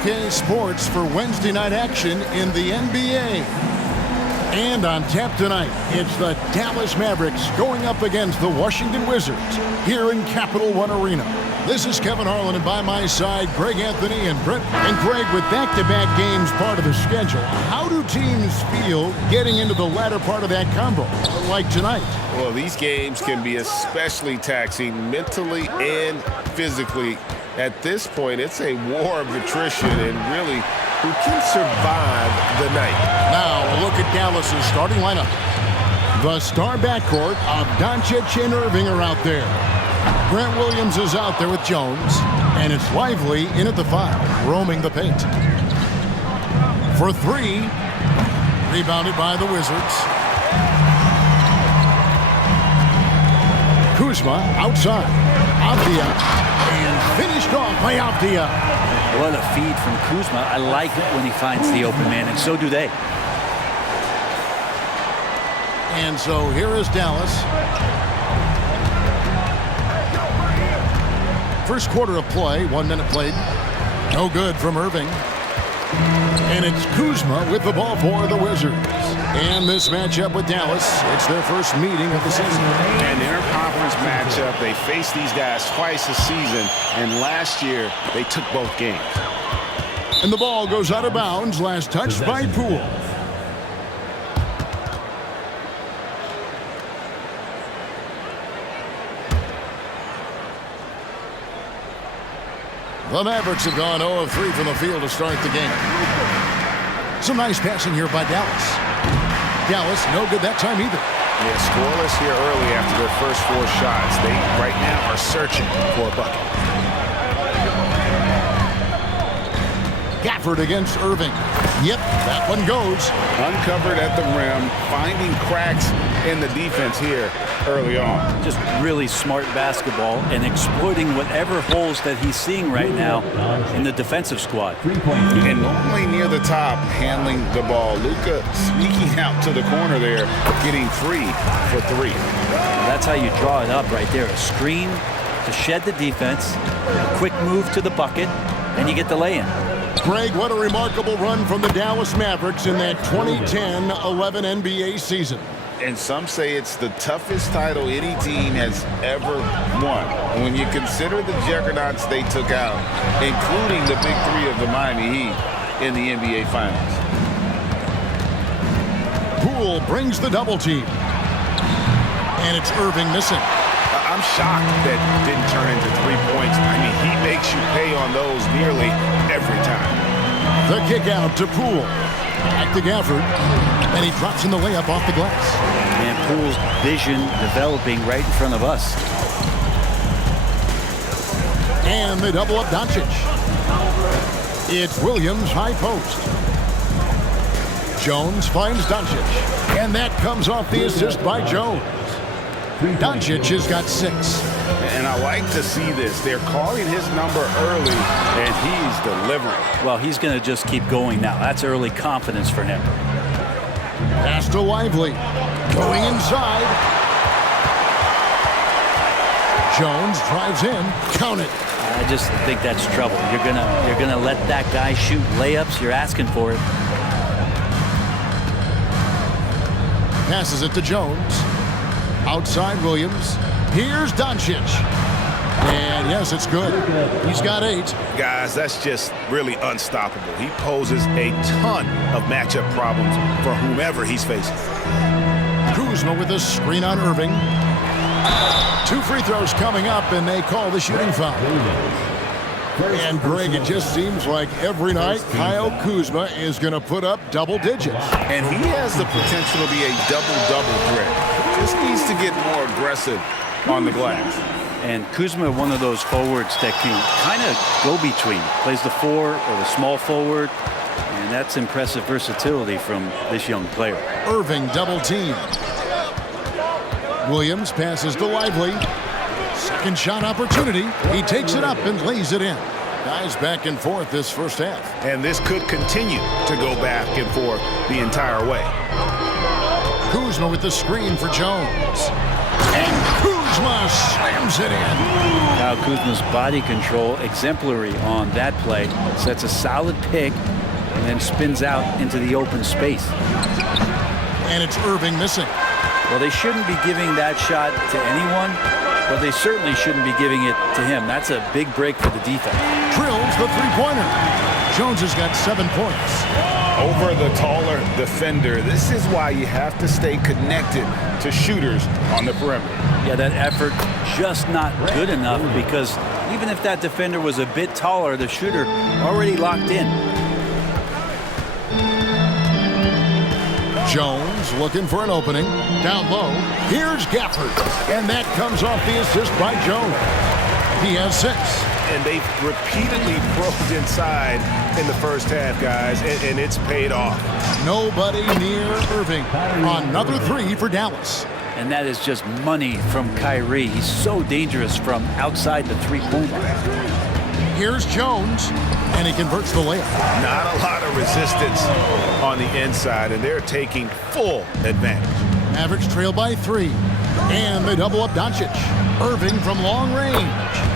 Okay, sports for Wednesday night action in the NBA. And on tap tonight, it's the Dallas Mavericks going up against the Washington Wizards here in Capital One Arena. This is Kevin Harlan, and by my side, Greg Anthony and Brett. And Greg, with back-to-back games part of the schedule, how do teams feel getting into the latter part of that combo, like tonight? Well, these games can be especially taxing mentally and physically. At this point, it's a war of attrition, and really, who can survive the night? Now, a look at Dallas's starting lineup. The star backcourt of Doncic and Irving are out there. Grant Williams is out there with Jones, and it's Lively in at the 5, roaming the paint. For 3, rebounded by the Wizards. Kuzma outside. Avdia, and finished off by Avdia. What a feed from Kuzma. I like it when he finds the open man, and so do they. And so here is Dallas. First quarter of play, 1 minute played. No good from Irving. And it's Kuzma with the ball for the Wizards. And this matchup with Dallas, it's their first meeting of the season. An interconference matchup. They faced these guys twice a season, and last year they took both games. And the ball goes out of bounds, last touched by Poole. The Mavericks have gone 0 of 3 from the field to start the game. Some nice passing here by Dallas. Dallas, no good that time either. Yeah, scoreless here early after their first 4 shots. They, right now, are searching for a bucket. Gafford against Irving. Yep, that one goes. Uncovered at the rim, finding cracks in the defense here early on. Just really smart basketball and exploiting whatever holes that he's seeing right now in the defensive squad. And normally near the top, handling the ball. Luka sneaking out to the corner there, getting free for 3. That's how you draw it up right there. A screen to shed the defense, a quick move to the bucket, and you get the lay-in. Greg, what a remarkable run from the Dallas Mavericks in that 2010-11 NBA season. And some say it's the toughest title any team has ever won. And when you consider the juggernauts they took out, including the big 3 of the Miami Heat in the NBA Finals. Poole brings the double team. And it's Irving missing. I'm shocked that didn't turn into 3 points. I mean, he makes you pay on those nearly every time. The kick out to Poole. Back to Gafford. And he drops in the layup off the glass. And Poole's vision developing right in front of us. And they double up Doncic. It's Williams high post. Jones finds Doncic. And that comes off the assist by Jones. Doncic has got 6. And I like to see this. They're calling his number early, and he's delivering. Well, he's going to just keep going now. That's early confidence for him. Pass to Lively. Going inside. Jones drives in. Count it. I just think that's trouble. You're gonna let that guy shoot layups. You're asking for it. Passes it to Jones. Outside Williams. Here's Doncic. And yes, it's good. He's got 8. Guys, that's just really unstoppable. He poses a ton of matchup problems for whomever he's facing. Kuzma with a screen on Irving. 2 free throws coming up, and they call the shooting foul. And Greg, it just seems like every night Kyle Kuzma is going to put up double digits. And he has the potential to be a double-double threat. Just needs to get more aggressive on the glass. And Kuzma, one of those forwards that can kind of go between. Plays the 4 or the small forward. And that's impressive versatility from this young player. Irving double team. Williams passes to Lively. Second shot opportunity. He takes it up and lays it in. Guys back and forth this first half. And this could continue to go back and forth the entire way. Kuzma with the screen for Jones. And Kuzma Kuzma slams it in. Kyle Kuzma's body control exemplary on that play. Sets a solid pick and then spins out into the open space. And it's Irving missing. Well, they shouldn't be giving that shot to anyone, but they certainly shouldn't be giving it to him. That's a big break for the defense. Drills the three-pointer. Jones has got 7 points. Over the taller defender. This is why you have to stay connected to shooters on the perimeter. Yeah, that effort just not good enough, because even if that defender was a bit taller, the shooter already locked in. Jones looking for an opening. Down low. Here's Gafford. And that comes off the assist by Jones. He has 6. And they've repeatedly probed inside in the first half, guys, and it's paid off. Nobody near Irving. Another 3 for Dallas. And that is just money from Kyrie. He's so dangerous from outside the three-point line. Here's Jones, and he converts the layup. Not a lot of resistance on the inside, and they're taking full advantage. Mavericks trail by 3, and they double up Doncic. Irving from long range.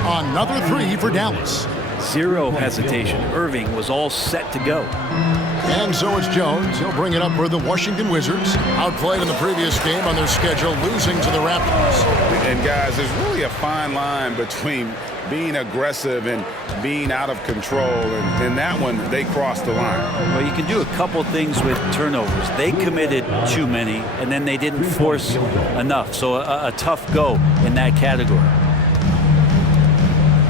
Another 3 for Dallas. Zero hesitation. Irving was all set to go. And so is Jones. He'll bring it up for the Washington Wizards. Outplayed in the previous game on their schedule, losing to the Raptors. And guys, there's really a fine line between being aggressive and being out of control. And in that one, they crossed the line. Well, you can do a couple things with turnovers. They committed too many, and then they didn't force enough. So a tough go in that category.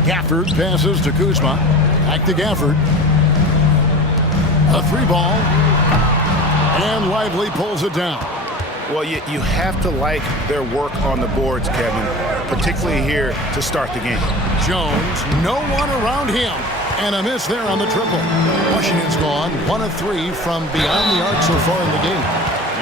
Gafford passes to Kuzma. Back to Gafford. A 3-ball. And Lively pulls it down. Well, you have to like their work on the boards, Kevin, particularly here to start the game. Jones, no one around him. And a miss there on the triple. Washington's gone 1 of 3 from beyond the arc so far in the game.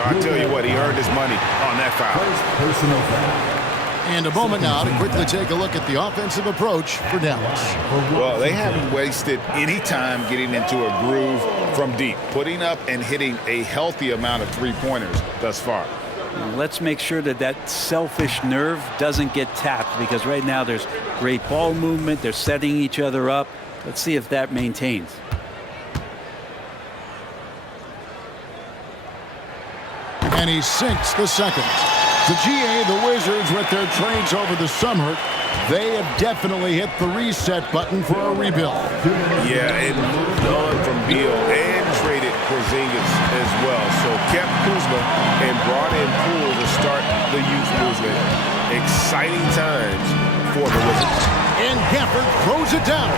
I tell you what, he earned his money on that foul. Personal foul. And a moment now to quickly take a look at the offensive approach for Dallas. Well, they haven't wasted any time getting into a groove from deep, putting up and hitting a healthy amount of three-pointers thus far. Let's make sure that that selfish nerve doesn't get tapped, because right now there's great ball movement. They're setting each other up. Let's see if that maintains. And he sinks the second. To GA, the Wizards, with their trades over the summer, they have definitely hit the reset button for a rebuild. Yeah, it moved on from Beal and traded Porzingis as well. So kept Kuzma and brought in Poole to start the youth movement. Exciting times for the Wizards. And Gafford throws it down.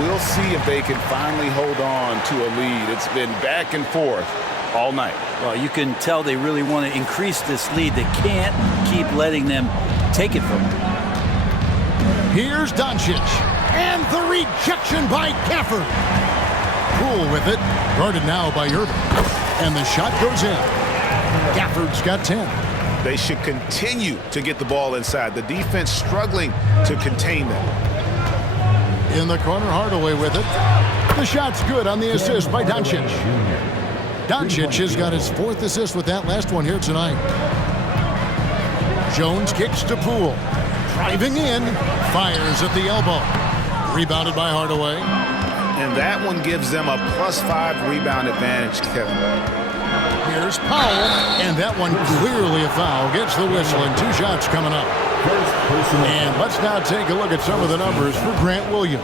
We'll see if they can finally hold on to a lead. It's been back and forth all night. Well, you can tell they really want to increase this lead. They can't keep letting them take it from them. Here's Doncic. And the rejection by Gafford. Poole with it. Guarded now by Irving. And the shot goes in. Gafford's got 10. They should continue to get the ball inside. The defense struggling to contain them. In the corner, Hardaway with it. The shot's good on the assist by Doncic. Doncic has got his 4th assist with that last one here tonight. Jones kicks to Poole. Driving in. Fires at the elbow. Rebounded by Hardaway. And that one gives them a +5 rebound advantage, Kevin. Here's Powell. And that one clearly a foul. Gets the whistle, and 2 shots coming up. And let's now take a look at some of the numbers for Grant Williams.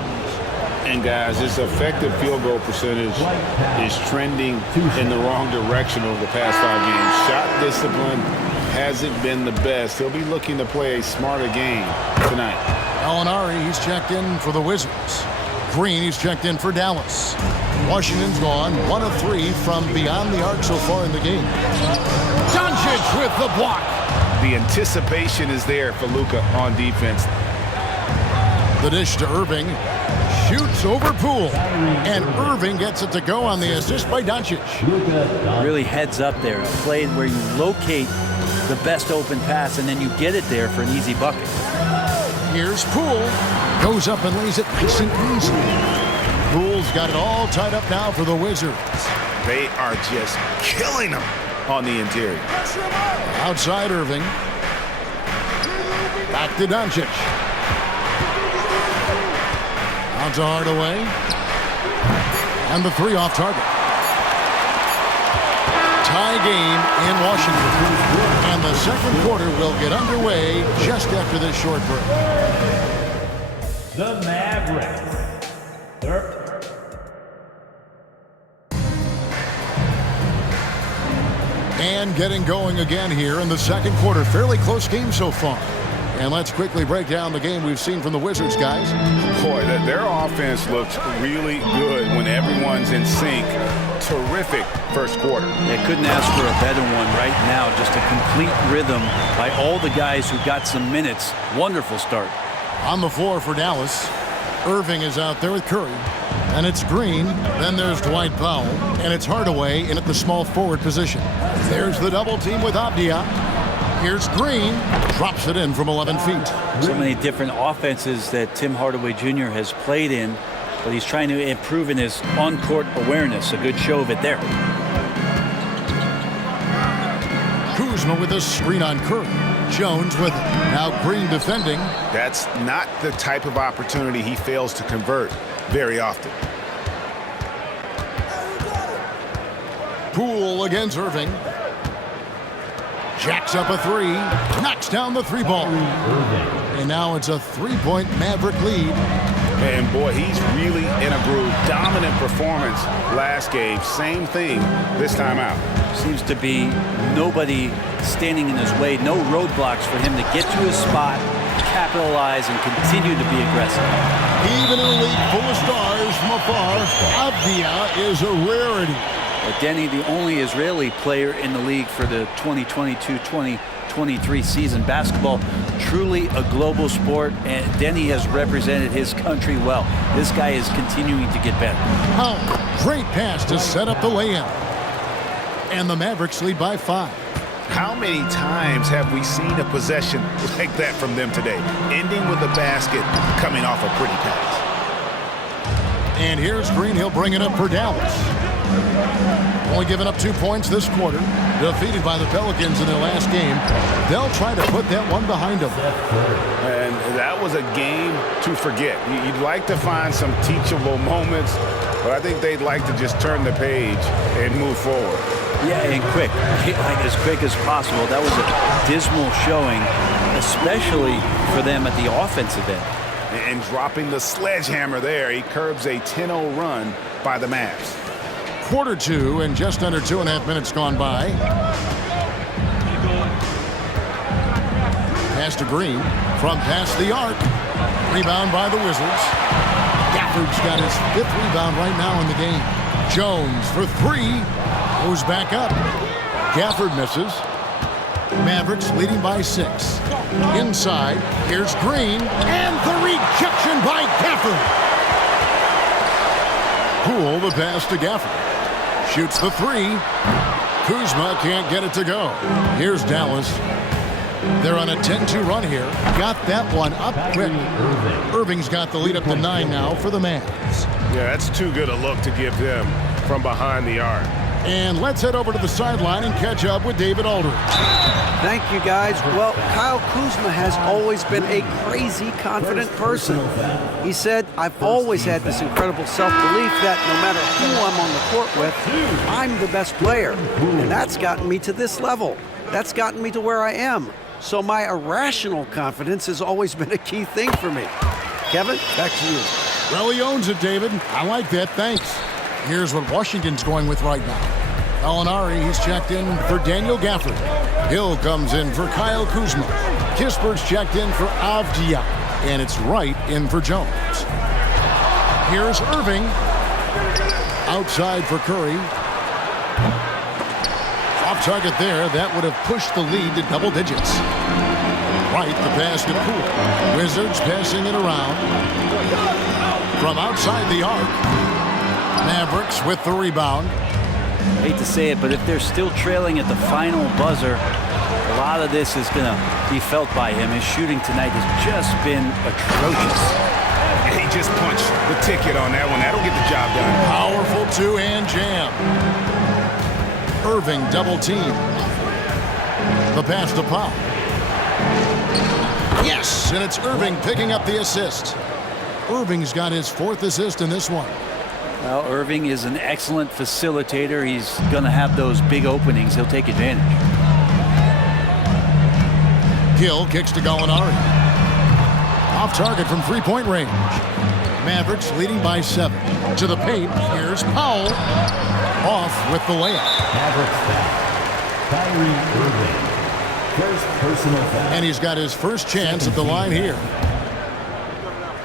And guys, his effective field goal percentage is trending in the wrong direction over the past 5 games. Shot discipline hasn't been the best. He'll be looking to play a smarter game tonight. Gallinari, he's checked in for the Wizards. Green, he's checked in for Dallas. Washington's gone 1 of 3 from beyond the arc so far in the game. Doncic with the block. The anticipation is there for Luka on defense. The dish to Irving. Shoots over Poole. And Irving gets it to go on the assist by Doncic. Really heads up there. A play where you locate the best open pass and then you get it there for an easy bucket. Here's Poole. Goes up and lays it nice and easy. Poole's got it all tied up now for the Wizards. They are just killing them on the interior. Outside Irving. Back to Doncic. Out to Hardaway. And the three off target. Tie game in Washington. And the second quarter will get underway just after this short break. The Mavericks. And getting going again here in the second quarter. Fairly close game so far. And let's quickly break down the game we've seen from the Wizards, guys. Boy, their offense looks really good when everyone's in sync. Terrific first quarter. They couldn't ask for a better one right now. Just a complete rhythm by all the guys who got some minutes. Wonderful start. On the floor for Dallas, Irving is out there with Curry. And it's Green. Then there's Dwight Powell. And it's Hardaway in at the small forward position. There's the double team with Avdia. Here's Green. Drops it in from 11 feet. So many different offenses that Tim Hardaway Jr. has played in, but he's trying to improve in his on-court awareness. A good show of it there. Kuzma with a screen on Curry. Jones with it. Now Green defending. That's not the type of opportunity he fails to convert very often. Poole against Irving. Jacks up a three. Knocks down the three ball. And now it's a three-point Maverick lead. And boy, he's really in a groove. Dominant performance last game. Same thing this time out. Seems to be nobody standing in his way. No roadblocks for him to get to his spot, capitalize, and continue to be aggressive. Even in a league full of stars from afar, Avdia is a rarity. But Denny, the only Israeli player in the league for the 2022-2023 season. Basketball, truly a global sport, and Denny has represented his country well. This guy is continuing to get better. Powell, great pass to set up the lay-in. And the Mavericks lead by 5. How many times have we seen a possession like that from them today? Ending with a basket, coming off a pretty pass. And here's Green. He'll bring it up for Dallas. Only given up 2 points this quarter. Defeated by the Pelicans in their last game. They'll try to put that one behind them. And that was a game to forget. You'd like to find some teachable moments, but I think they'd like to just turn the page and move forward. Yeah, and quick, like as quick as possible. That was a dismal showing, especially for them at the offensive end. And dropping the sledgehammer there, he curbs a 10-0 run by the Mavs. Quarter 2 and just under 2.5 minutes gone by. Pass to Green from past the arc. Rebound by the Wizards. Gafford's got his 5th rebound right now in the game. Jones for 3. Goes back up. Gafford misses. Mavericks leading by 6. Inside, here's Green, and the rejection by Gafford. Poole the pass to Gafford. Shoots the 3. Kuzma can't get it to go. Here's Dallas. They're on a 10-2 run here. Got that one up quick. Irving's got the lead up to 9 now for the Mavs. Yeah, that's too good a look to give them from behind the arc. And let's head over to the sideline and catch up with David Aldridge. Thank you, guys. Well, Kyle Kuzma has always been a crazy confident person. He said, I've always had this incredible self-belief that no matter who I'm on the court with, I'm the best player. And that's gotten me to this level. That's gotten me to where I am. So my irrational confidence has always been a key thing for me. Kevin, back to you. Well, he owns it, David. I like that. Thanks. Here's what Washington's going with right now. Gallinari, he's checked in for Daniel Gafford. Hill comes in for Kyle Kuzma. Kispert's checked in for Avdia. And it's Wright in for Jones. Here's Irving. Outside for Curry. Off target there. That would have pushed the lead to double digits. Wright, the pass to Poole. Wizards passing it around. From outside the arc. Mavericks with the rebound. Hate to say it, but if they're still trailing at the final buzzer, a lot of this is going to be felt by him. His shooting tonight has just been atrocious. He just punched the ticket on that one. That'll get the job done. Powerful two-hand jam. Irving double team. The pass to Powell. Yes, and it's Irving picking up the assist. Irving's got his 4th assist in this one. Well, Irving is an excellent facilitator. He's going to have those big openings. He'll take advantage. Gill kicks to Gallinari. Off target from three-point range. Mavericks leading by 7. To the paint, here's Powell. Off with the layup. Mavericks foul. Kyrie Irving. First personal foul. And he's got his first chance at the line here.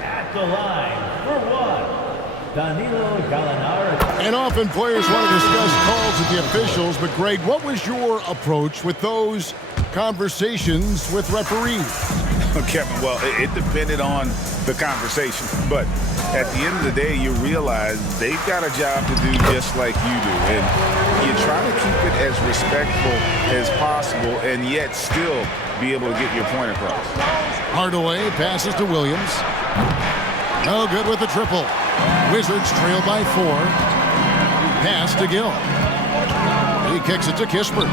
At the line for 1, Danilo Gallinari. And often players want to discuss calls with the officials, but Greg, what was your approach with those conversations with referees? Kevin, well, it depended on the conversation. But at the end of the day, you realize they've got a job to do just like you do. And you try to keep it as respectful as possible and yet still be able to get your point across. Hardaway passes to Williams. No good with the triple. Wizards trail by 4. Pass to Gill. He kicks it to Kispert.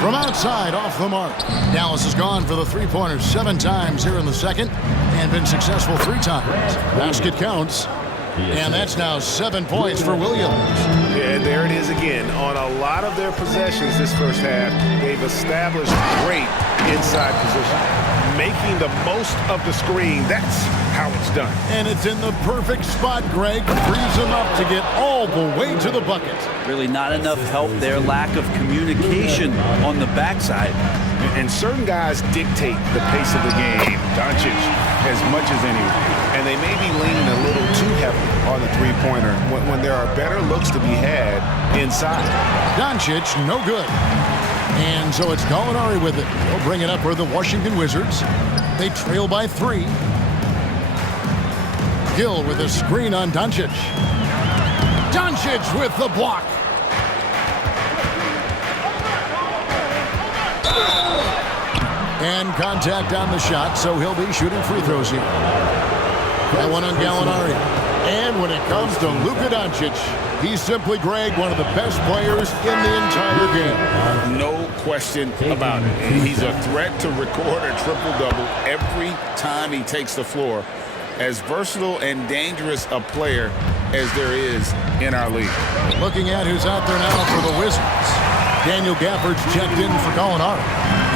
From outside, off the mark. Dallas has gone for the three-pointer 7 times here in the second and been successful 3 times. Basket counts. And that's now 7 points for Williams. Yeah, and there it is again. On a lot of their possessions this first half, they've established great inside position. Making the most of the screen, that's how it's done. And it's in the perfect spot, Greg. Frees him up to get all the way to the bucket. Really not enough help there. Lack of communication on the backside. And certain guys dictate the pace of the game, Doncic, as much as anyone. And they may be leaning a little too heavily on the three-pointer when there are better looks to be had inside. Doncic, no good. And so it's Gallinari with it. He'll bring it up for the Washington Wizards. They trail by 3. Gill with a screen on Doncic. Doncic with the block. And contact on the shot, so he'll be shooting free throws here. That one on Gallinari. And when it comes to Luka Doncic, he's simply, Greg, one of the best players in the entire game. No question about it. And he's a threat to record a triple-double every time he takes the floor. As versatile and dangerous a player as there is in our league. Looking at who's out there now for the Wizards. Daniel Gafford's checked in for Gallinari.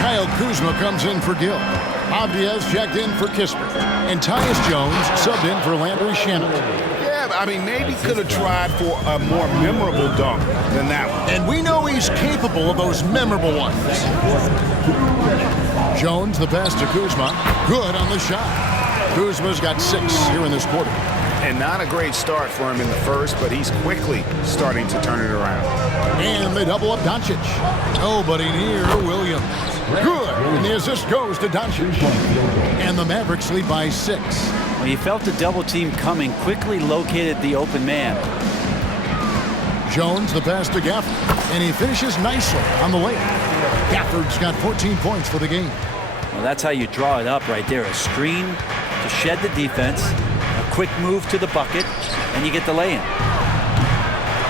Kyle Kuzma comes in for Gill. Abdias checked in for Kispert. And Tyus Jones subbed in for Landry Shamet. Yeah, I mean, maybe could have tried for a more memorable dunk than that one. And we know he's capable of those memorable ones. Jones, the pass to Kuzma. Good on the shot. Kuzma's got 6 here in this quarter. And not a great start for him in the first, but he's quickly starting to turn it around. And they double up Doncic. Nobody near Williams. Good. And the assist goes to Doncic. And the Mavericks lead by 6. When he felt the double team coming, quickly located the open man. Jones, the pass to Gafford. And he finishes nicely on the layup. Gafford's got 14 points for the game. Well, that's how you draw it up right there. A screen to shed the defense, a quick move to the bucket, and you get the lay-in.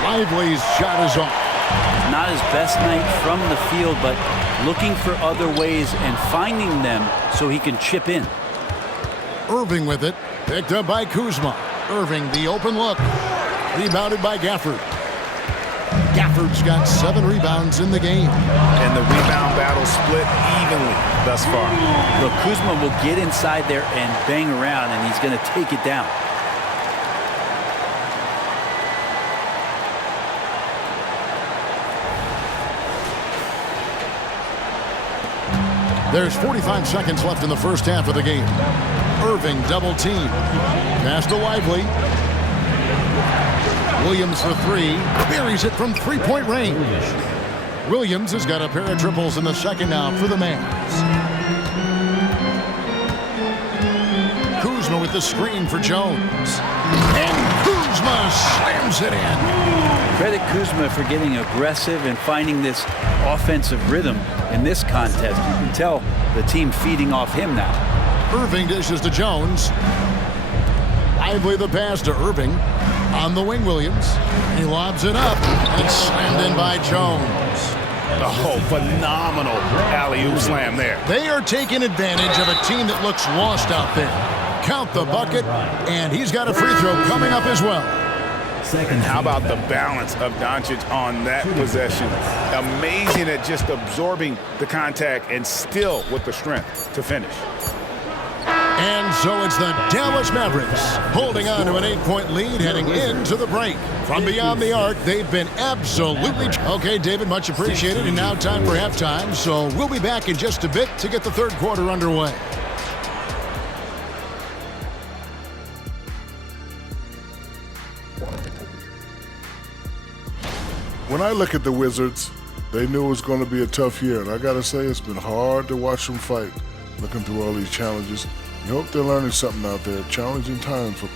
Lively's shot is off. Not his best night from the field, but looking for other ways and finding them so he can chip in. Irving with it. Picked up by Kuzma. Irving, the open look. Rebounded by Gafford. Gafford's got 7 rebounds in the game. And the rebound battle split evenly thus far. Look, Kuzma will get inside there and bang around, and he's going to take it down. There's 45 seconds left in the first half of the game. Irving double team. Pass to Lively. Williams for 3. Buries it from three-point range. Williams has got a pair of triples in the second now for the Mavs. Kuzma with the screen for Jones. And Kuzma slams it in. Credit Kuzma for getting aggressive and finding this offensive rhythm in this contest. You can tell the team feeding off him now. Irving dishes to Jones. Lively the pass to Irving. On the wing, Williams. He lobs it up, and it's slammed in by Jones. Oh, phenomenal alley-oop slam there. They are taking advantage of a team that looks lost out there. Count the bucket, and he's got a free throw coming up as well. And how about the balance of Doncic on that possession? Amazing at just absorbing the contact and still with the strength to finish. And so it's the Dallas Mavericks holding on to an 8-point lead heading into the break. From beyond the arc, they've been absolutely... Okay, David, much appreciated. And now time for halftime. So we'll be back in just a bit to get the third quarter underway. When I look at the Wizards, they knew it was going to be a tough year. And I got to say, it's been hard to watch them fight, looking through all these challenges. I hope they're learning something out there. Challenging time for.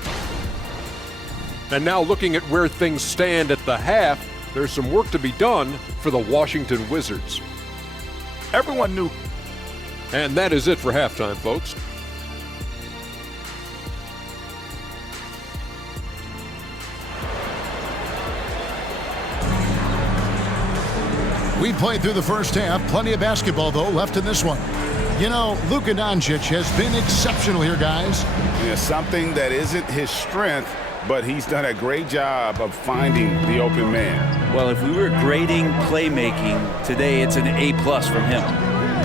And now looking at where things stand at the half, there's some work to be done for the Washington Wizards. Everyone knew. And that is it for halftime, folks. We played through the first half. Plenty of basketball, though, left in this one. You know, Luka Doncic has been exceptional here, guys. Yeah, something that isn't his strength, but he's done a great job of finding the open man. Well, if we were grading playmaking today, it's an A+ from him.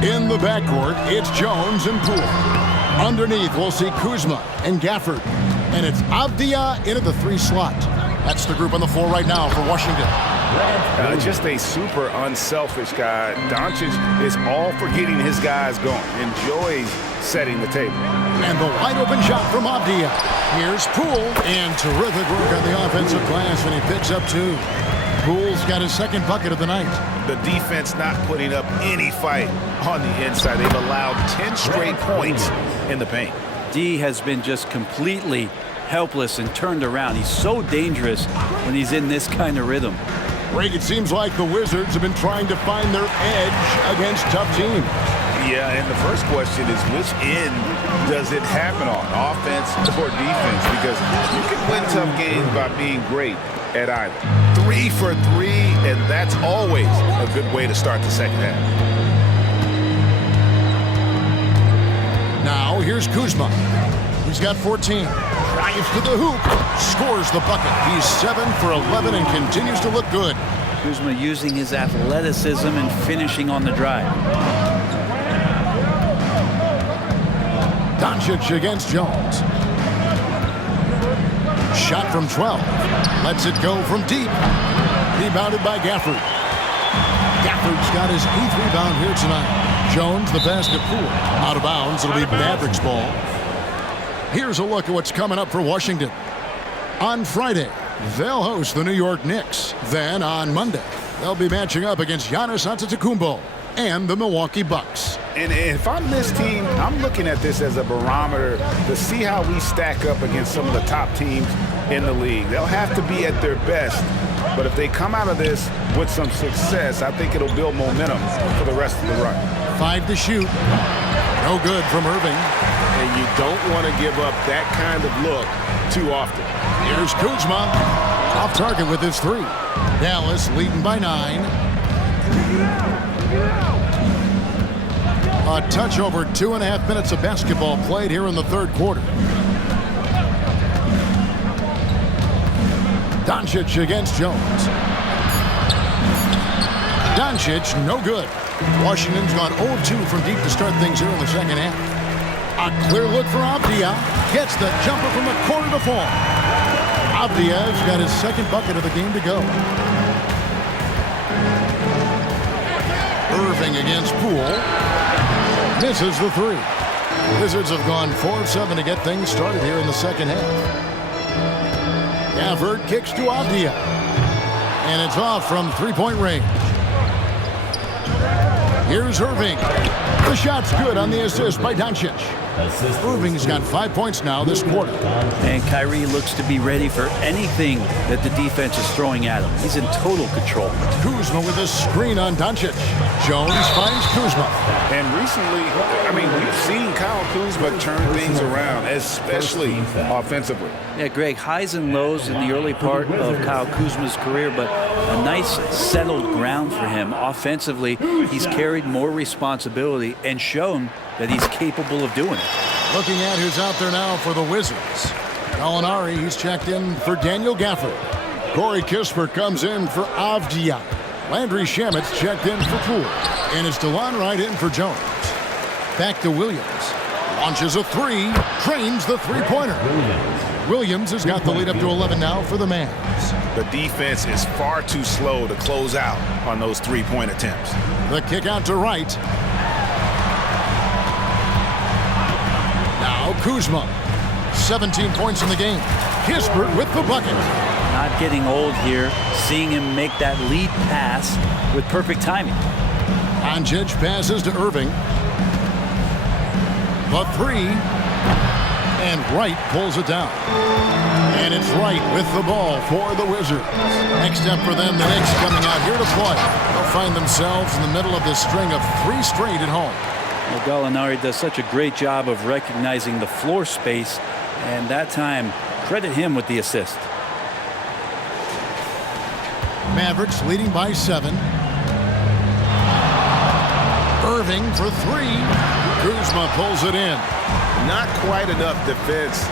In the backcourt, it's Jones and Poole. Underneath, we'll see Kuzma and Gafford. And it's Avdia into the 3 slot. That's the group on the floor right now for Washington. Just a super unselfish guy. Doncic is all for getting his guys going. Enjoys setting the table. And the wide open shot from Avdia. Here's Poole. And terrific work on the offensive glass, and he picks up 2. Poole's got his second bucket of the night. The defense not putting up any fight on the inside. They've allowed 10 straight points in the paint. D has been just completely helpless and turned around. He's so dangerous when he's in this kind of rhythm. Greg, it seems like the Wizards have been trying to find their edge against tough teams. Yeah, and the first question is, which end does it happen on, offense or defense? Because you can win tough games by being great at either. 3 for 3, and that's always a good way to start the second half. Now, here's Kuzma. He's got 14. Drives to the hoop. Scores the bucket. He's 7 for 11 and continues to look good. Kuzma using his athleticism and finishing on the drive. Doncic against Jones. Shot from 12. Lets it go from deep. Rebounded by Gafford. Gafford's got his 8th rebound here tonight. Jones, the pass to Poole. Out of bounds. It'll be Mavericks ball. Here's a look at what's coming up for Washington. On Friday, they'll host the New York Knicks. Then on Monday, they'll be matching up against Giannis Antetokounmpo and the Milwaukee Bucks. And if I'm this team, I'm looking at this as a barometer to see how we stack up against some of the top teams in the league. They'll have to be at their best, but if they come out of this with some success, I think it'll build momentum for the rest of the run. 5 to shoot. No good from Irving. And you don't want to give up that kind of look too often. Here's Kuzma. Off target with his 3. Dallas leading by 9. A touch over 2.5 minutes of basketball played here in the third quarter. Doncic against Jones. Doncic, no good. Washington's gone 0-2 from deep to start things here in the second half. A clear look for Avdia. Gets the jumper from the corner to fall. Avdia's got his second bucket of the game to go. Irving against Poole. Misses the 3. Wizards have gone 4 of 7 to get things started here in the second half. Gafford kicks to Avdia. And it's off from 3-point range. Here's Irving. The shot's good on the assist by Doncic. Assist Irving's got 5 points now this quarter. And Kyrie looks to be ready for anything that the defense is throwing at him. He's in total control. Kuzma with a screen on Doncic. Jones finds Kuzma. And recently, I mean, we've seen Kyle Kuzma turn things around, especially offensively. Yeah, Greg, highs and lows in the early part of Kyle Kuzma's career, but a nice settled ground for him. Offensively, he's carried more responsibility and shown that he's capable of doing it. Looking at who's out there now for the Wizards. Gallinari, he's checked in for Daniel Gafford. Corey Kispert comes in for Avdia. Landry Shamit's checked in for Poole. And it's DeLon Wright in for Jones. Back to Williams. Launches a three. Trains the three-pointer. Williams has got the lead up to 11 now for the Mavs. The defense is far too slow to close out on those three-point attempts. The kick out to Wright. Now Kuzma. 17 points in the game. Kispert with the bucket. Not getting old here, seeing him make that lead pass with perfect timing. Doncic passes to Irving. The three. And Wright pulls it down. And it's Wright with the ball for the Wizards. Next up for them, the Knicks coming out here to play. They'll find themselves in the middle of this string of 3 straight at home. Well, Gallinari does such a great job of recognizing the floor space, and that time, credit him with the assist. Mavericks leading by 7. Irving for 3. Kuzma pulls it in. Not quite enough defense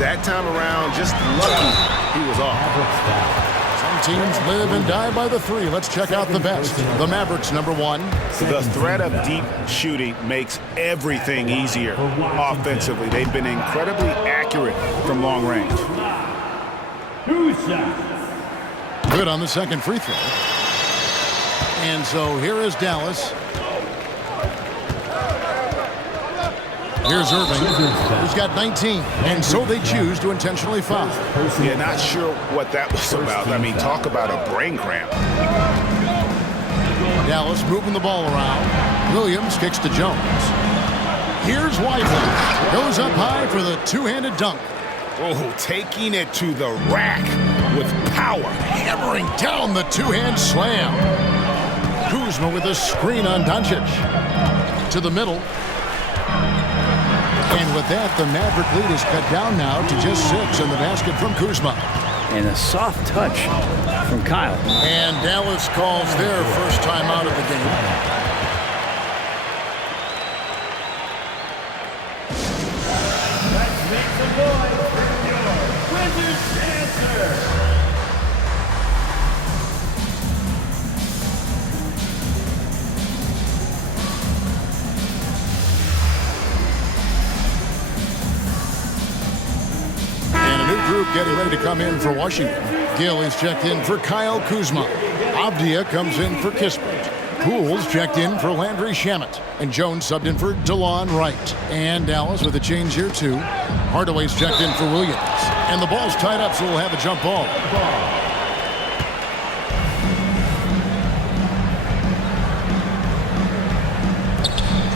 that time around. Just lucky he was off. Some teams live and die by the 3. Let's check out the best. The Mavericks, number 1. The threat of deep shooting makes everything easier offensively. They've been incredibly accurate from long range. Good on the second free throw. And so here is Dallas. Here's Irving, who's got 19, and so they choose to intentionally foul. Yeah, not sure what that was about. I mean, talk about a brain cramp. Dallas moving the ball around. Williams kicks to Jones. Here's Wiseman. Goes up high for the two-handed dunk. Oh, taking it to the rack with power. Hammering down the two-hand slam. Kuzma with a screen on Doncic. To the middle. And with that, the Maverick lead is cut down now to just 6 in the basket from Kuzma. And a soft touch from Kyle. And Dallas calls their first time out of the game. Let's make some noise for your Wizards dancer. Group getting ready to come in for Washington. Gill is checked in for Kyle Kuzma. Avdia comes in for Kispert. Poole's checked in for Landry Shamet. And Jones subbed in for DeLon Wright. And Dallas with a change here too. Hardaway's checked in for Williams. And the ball's tied up, so we'll have a jump ball.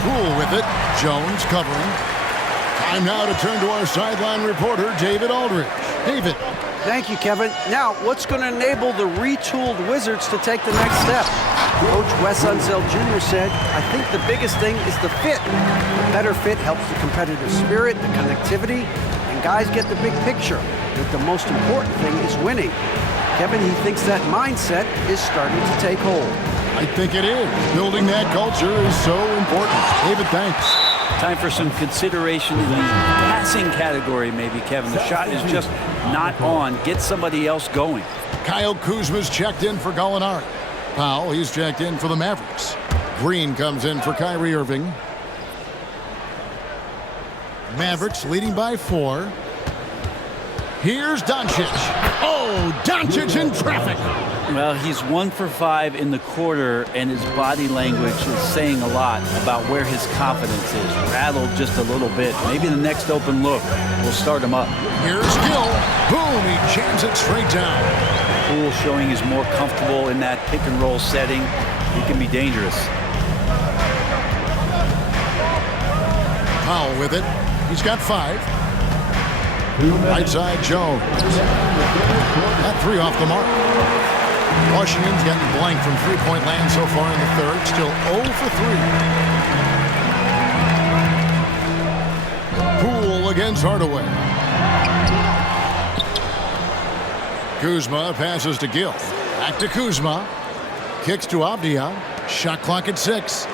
Poole with it. Jones covering. Time now to turn to our sideline reporter, David Aldridge. David. Thank you, Kevin. Now, what's going to enable the retooled Wizards to take the next step? Coach Wes Unseld Jr. said, I think the biggest thing is the fit. The better fit helps the competitive spirit, the connectivity, and guys get the big picture. But the most important thing is winning. Kevin, he thinks that mindset is starting to take hold. I think it is. Building that culture is so important. David, thanks. Time for some consideration in the passing category, maybe, Kevin. The shot is just not on. Get somebody else going. Kyle Kuzma's checked in for Gallinari. Powell, he's checked in for the Mavericks. Green comes in for Kyrie Irving. Mavericks leading by 4. Here's Doncic. Oh, Doncic in traffic. Well, he's 1 for 5 in the quarter, and his body language is saying a lot about where his confidence is. Rattled just a little bit. Maybe the next open look will start him up. Here's Gill. Boom, he jams it straight down. Poole showing he's more comfortable in that pick and roll setting. He can be dangerous. Powell with it. He's got 5. Right side, Jones. That 3 off the mark. Washington's gotten blank from three-point land so far in the third. Still 0 for 3. Poole against Hardaway. Kuzma passes to Gill. Back to Kuzma. Kicks to Avdia. Shot clock at 6.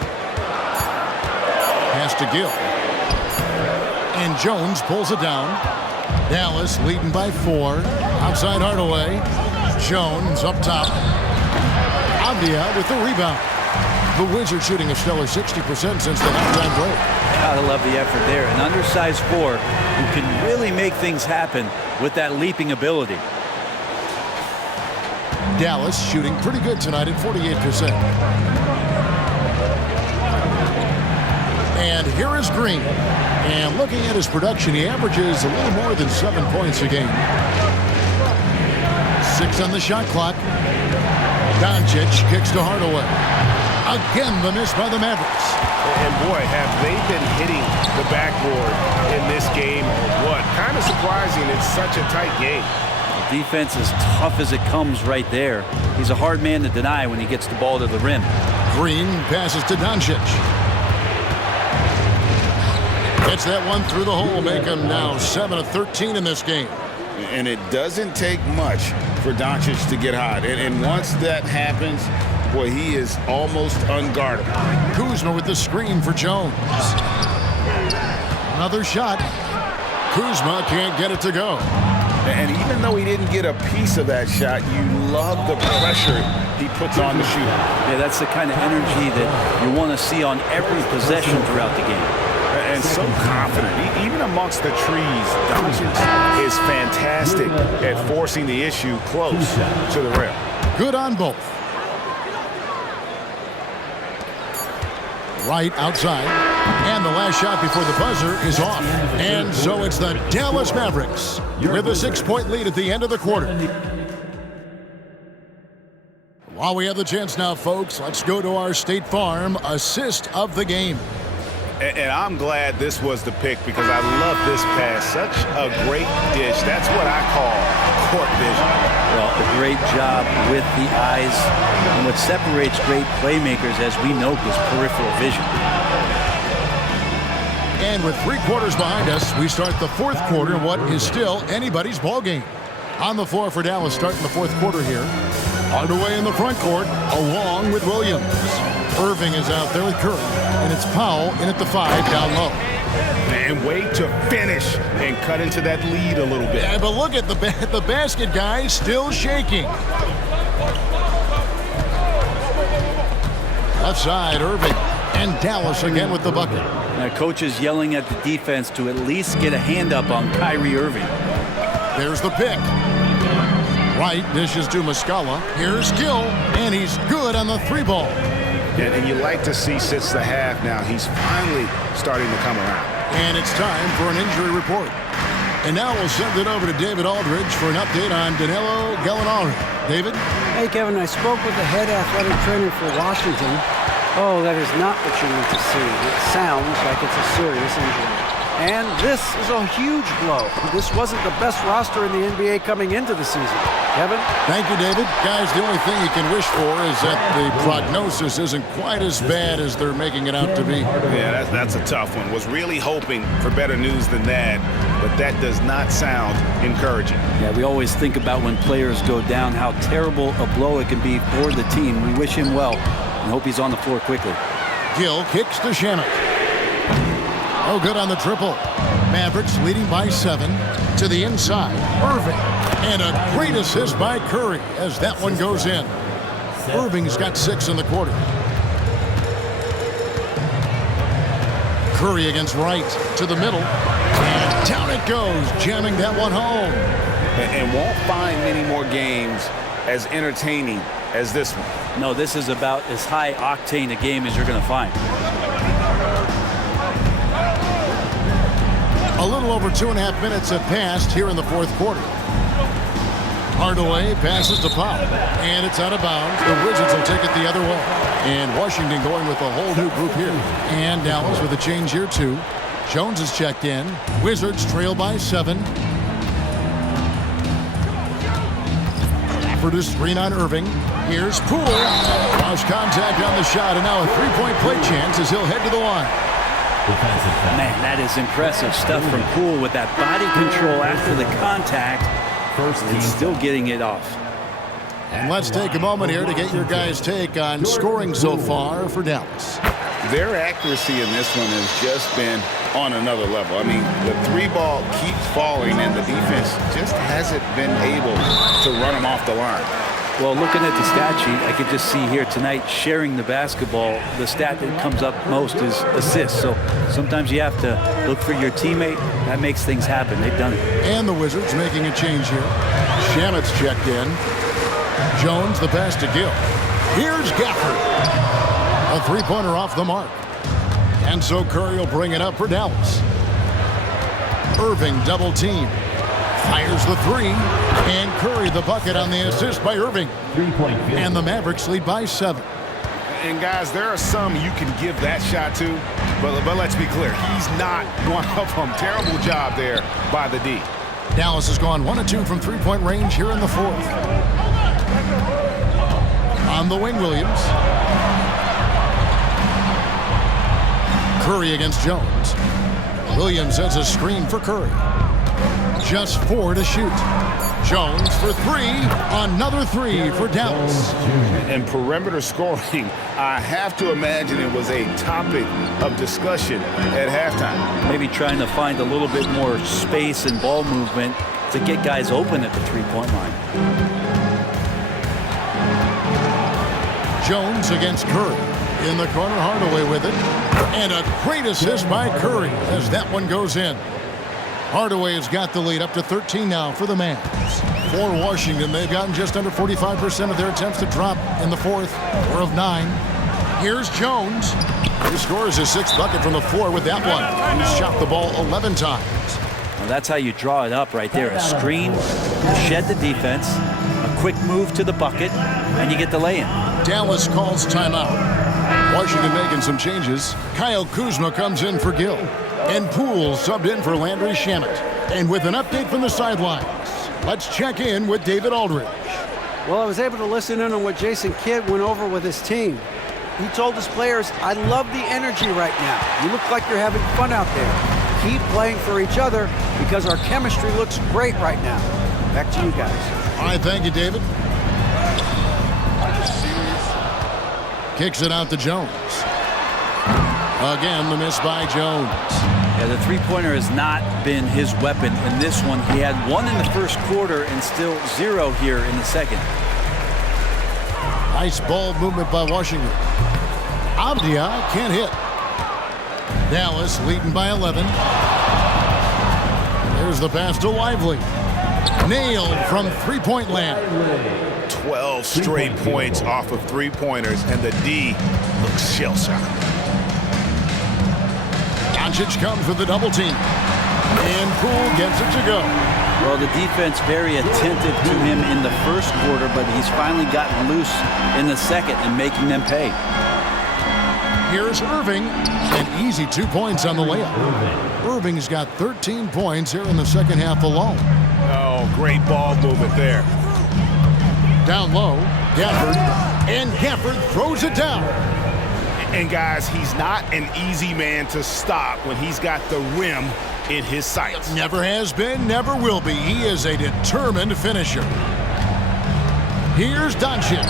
Pass to Gill. And Jones pulls it down. Dallas leading by 4. Outside Hardaway. Jones up top. Avdia with the rebound. The Wizards shooting a stellar 60% since the halftime break. Gotta love the effort there. An undersized 4 who can really make things happen with that leaping ability. Dallas shooting pretty good tonight at 48%. And here is Green. And looking at his production, he averages a little more than 7 points a game. 6 on the shot clock. Doncic kicks to Hardaway. Again, the miss by the Mavericks. And boy, have they been hitting the backboard in this game or what? Kind of surprising. It's such a tight game. Defense as tough as it comes right there. He's a hard man to deny when he gets the ball to the rim. Green passes to Doncic. Gets that one through the hole, make him now 7 of 13 in this game. And it doesn't take much for Doncic to get hot. And once that happens, boy, he is almost unguardable. Kuzma with the screen for Jones. Another shot. Kuzma can't get it to go. And even though he didn't get a piece of that shot, you love the pressure he puts on the shooter. Yeah, that's the kind of energy that you want to see on every possession throughout the game. And so confident. Even amongst the trees, Doncic is fantastic at forcing the issue close to the rim. Good on both. Right outside. And the last shot before the buzzer is off. And so it's the Dallas Mavericks with a 6-point lead at the end of the quarter. While we have the chance now, folks, let's go to our State Farm assist of the game. And I'm glad this was the pick because I love this pass. Such a great dish. That's what I call court vision. Well, a great job with the eyes. And what separates great playmakers, as we know, is peripheral vision. And with 3 quarters behind us, we start the 4th quarter, what is still anybody's ball game. On the floor for Dallas starting the 4th quarter here. Hardaway in the front court, along with Williams. Irving is out there with Curry, and it's Powell in at the 5 down low. And way to finish and cut into that lead a little bit. Yeah, but look at the basket guy still shaking. Left side, Irving, and Dallas again with the bucket. Now, coach is yelling at the defense to at least get a hand up on Kyrie Irving. There's the pick. Right dishes to Muscala. Here's Gill, and he's good on the 3 ball. And you like to see since the half now, he's finally starting to come around. And it's time for an injury report. And now we'll send it over to David Aldridge for an update on Danilo Gallinari. David? Hey, Kevin, I spoke with the head athletic trainer for Washington. Oh, that is not what you need to see. It sounds like it's a serious injury. And this is a huge blow. This wasn't the best roster in the NBA coming into the season. Kevin? Thank you, David. Guys, the only thing you can wish for is that the prognosis isn't quite as bad as they're making it out to be. Yeah, that's a tough one. Was really hoping for better news than that, but that does not sound encouraging. Yeah, we always think about when players go down, how terrible a blow it can be for the team. We wish him well and hope he's on the floor quickly. Gill kicks to Shannon. Oh, good on the triple. Mavericks leading by 7 to the inside. Irving. And a great assist by Curry as that one goes in. Irving's got 6 in the quarter. Curry against Wright to the middle. And down it goes, jamming that one home. And won't find many more games as entertaining as this one. No, this is about as high octane a game as you're going to find. A little over 2.5 minutes have passed here in the 4th quarter. Hardaway passes to Powell, and it's out of bounds. The Wizards will take it the other way. And Washington going with a whole new group here. And Dallas with a change here, too. Jones is checked in. Wizards trail by 7. For the screen on Irving. Here's Poole. Lost contact on the shot, and now a three-point play chance as he'll head to the line. Man, that is impressive stuff from Poole with that body control after the contact. And still getting it off. And let's take a moment here to get your guys' take on scoring so far for Dallas. Their accuracy in this one has just been on another level. I mean, the 3-ball keeps falling, and the defense just hasn't been able to run them off the line. Well, looking at the stat sheet, I could just see here tonight sharing the basketball. The stat that comes up most is assists. So sometimes you have to look for your teammate. That makes things happen. They've done it. And the Wizards making a change here. Shamet's checked in. Jones, the pass to Gill. Here's Gafford. A three-pointer off the mark. And so Curry will bring it up for Dallas. Irving double team. Fires the 3. And Curry the bucket on the assist by Irving. And the Mavericks lead by 7. And guys, there are some you can give that shot to, but let's be clear, he's not one of them. Terrible job there by the D. Dallas has gone 1 of 2 from three-point range here in the 4th. On the wing, Williams. Curry against Jones. Williams has a screen for Curry. Just 4 to shoot. Jones for 3. Another 3 for Dallas. And perimeter scoring, I have to imagine it was a topic of discussion at halftime. Maybe trying to find a little bit more space and ball movement to get guys open at the three-point line. Jones against Curry. In the corner, Hardaway with it. And a great assist by Curry as that one goes in. Hardaway has got the lead up to 13 now for the Mavs. For Washington, they've gotten just under 45% of their attempts to drop in the 4th. 4 of 9. Here's Jones. He scores his 6th bucket from the floor with that one. He's shot the ball 11 times. Well, that's how you draw it up right there. A screen, shed the defense, a quick move to the bucket, and you get the lay-in. Dallas calls timeout. Washington making some changes. Kyle Kuzma comes in for Gill. And Poole subbed in for Landry Shamet. And with an update from the sidelines, let's check in with David Aldridge. Well, I was able to listen in on what Jason Kidd went over with his team. He told his players, I love the energy right now. You look like you're having fun out there. Keep playing for each other because our chemistry looks great right now. Back to you guys. All right, thank you, David. Kicks it out to Jones. Again, the miss by Jones. Yeah, the three-pointer has not been his weapon in this one. He had 1 in the first quarter and still 0 here in the second. Nice ball movement by Washington. Abdia can't hit. Dallas leading by 11. There's the pass to Lively. Nailed from three-point land. 12 straight points off of three-pointers, and the D looks shell-shocked. Doncic comes with the double team. And Poole gets it to go. Well, the defense very attentive to him in the first quarter, but he's finally gotten loose in the second and making them pay. Here's Irving. An easy 2 points on the layup. Irving's got 13 points here in the second half alone. Oh, great ball movement there. Down low, Gafford. And Gafford throws it down. And guys, he's not an easy man to stop when he's got the rim in his sights. Never has been, never will be. He is a determined finisher. Here's Doncic.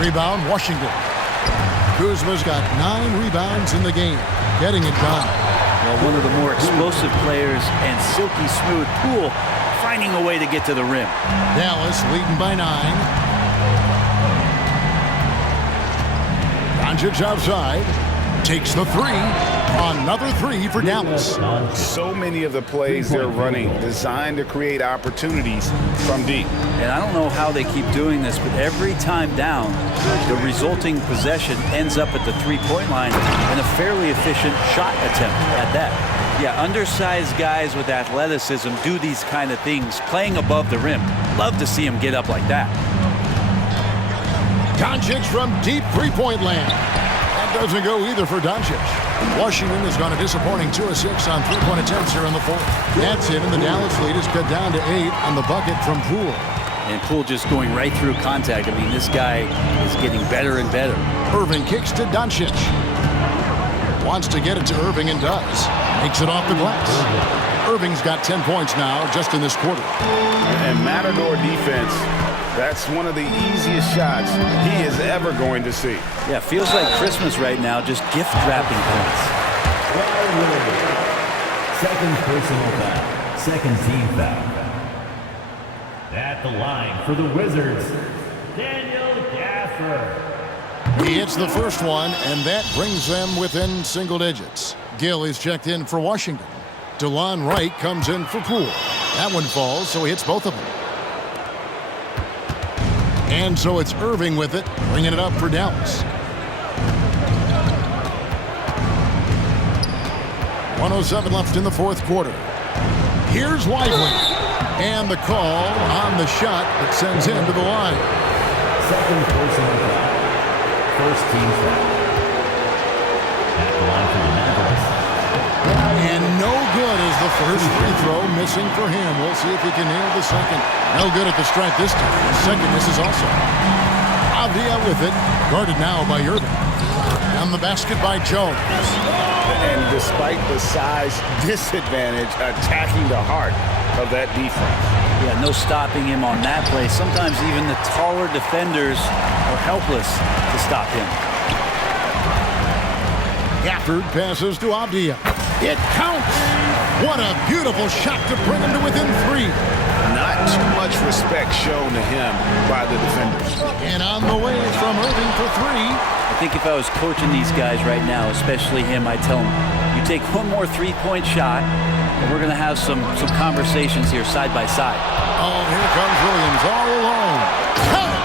Rebound, Washington. Kuzma's got 9 rebounds in the game, getting it done. Well, one of the more explosive players and silky smooth. Poole finding a way to get to the rim. Dallas leading by 9. Doncic outside, takes the 3. Another 3 for Dallas. So many of the plays they're running designed to create opportunities from deep. And I don't know how they keep doing this, but every time down, the resulting possession ends up at the three-point line and a fairly efficient shot attempt at that. Yeah, undersized guys with athleticism do these kind of things, playing above the rim. Love to see them get up like that. Doncic from deep three-point land. And doesn't go either for Doncic. Washington has gone a disappointing 2 of 6 on three-point attempts here in the fourth. That's it, and the Dallas lead is cut down to 8 on the bucket from Poole. And Poole just going right through contact. I mean, this guy is getting better and better. Irving kicks to Doncic. Wants to get it to Irving and does. Makes it off the glass. Irving's got 10 points now just in this quarter. And Matador defense, that's one of the easiest shots he is ever going to see. Yeah, feels like Christmas right now, just gift wrapping points. Second personal foul. Second team foul. At the line for the Wizards, Daniel Gafford. He hits the first one, and that brings them within single digits. Gill is checked in for Washington. DeLon Wright comes in for Poole. That one falls, so he hits both of them. And so it's Irving with it, bringing it up for Dallas. 1:07 left in the fourth quarter. Here's Lively. And the call on the shot that sends him to the line. Second personal foul. First team foul. At the line for the Mavericks. And no good is the first free throw missing for him. We'll see if he can nail the second. No good at the stripe this time. The second misses also. Avdia with it. Guarded now by Irving. On the basket by Jones. And despite the size disadvantage, attacking the heart of that defense. Yeah, no stopping him on that play. Sometimes even the taller defenders are helpless to stop him. Gafford passes to Avdia. It counts! What a beautiful shot to bring him to within 3. Not too much respect shown to him by the defenders. And on the way from Irving for 3. I think if I was coaching these guys right now, especially him, I'd tell him, you take one more three-point shot, and we're going to have some conversations here side by side. Oh, here comes Williams all alone. Count!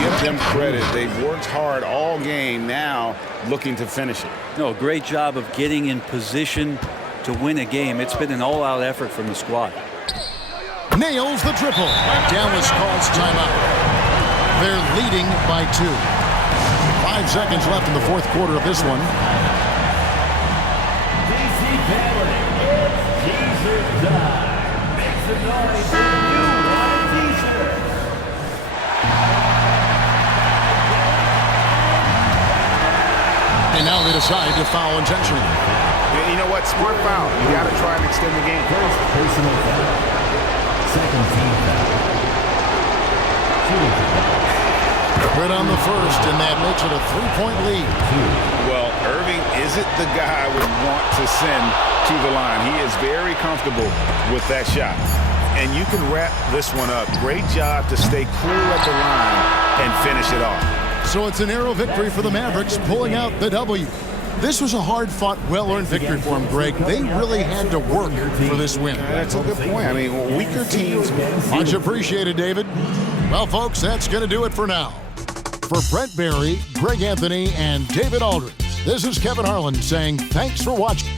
Give them credit. They've worked hard all game, now looking to finish it. No, great job of getting in position to win a game. It's been an all-out effort from the squad. Nails the triple. Dallas calls timeout. They're leading by 2. 5 seconds left in the fourth quarter of this one. DC Family, it's T-shirt time. Make some noise if you want a T-shirt. And now they decide to foul intentionally. You know what? Smart foul. You got to try and extend the game. First personal foul. Second team foul. Shooting foul. Good on the first, and that makes it a 3-point lead. Well, Irving isn't the guy I would want to send to the line. He is very comfortable with that shot. And you can wrap this one up. Great job to stay cool at the line and finish it off. So it's a narrow victory for the Mavericks, pulling out the W. This was a hard-fought, well-earned victory for them, Greg. They really had to work for this win. That's a good point. I mean, weaker teams. Much appreciated, David. Well, folks, that's going to do it for now. For Brent Barry, Greg Anthony, and David Aldridge, this is Kevin Harlan saying thanks for watching.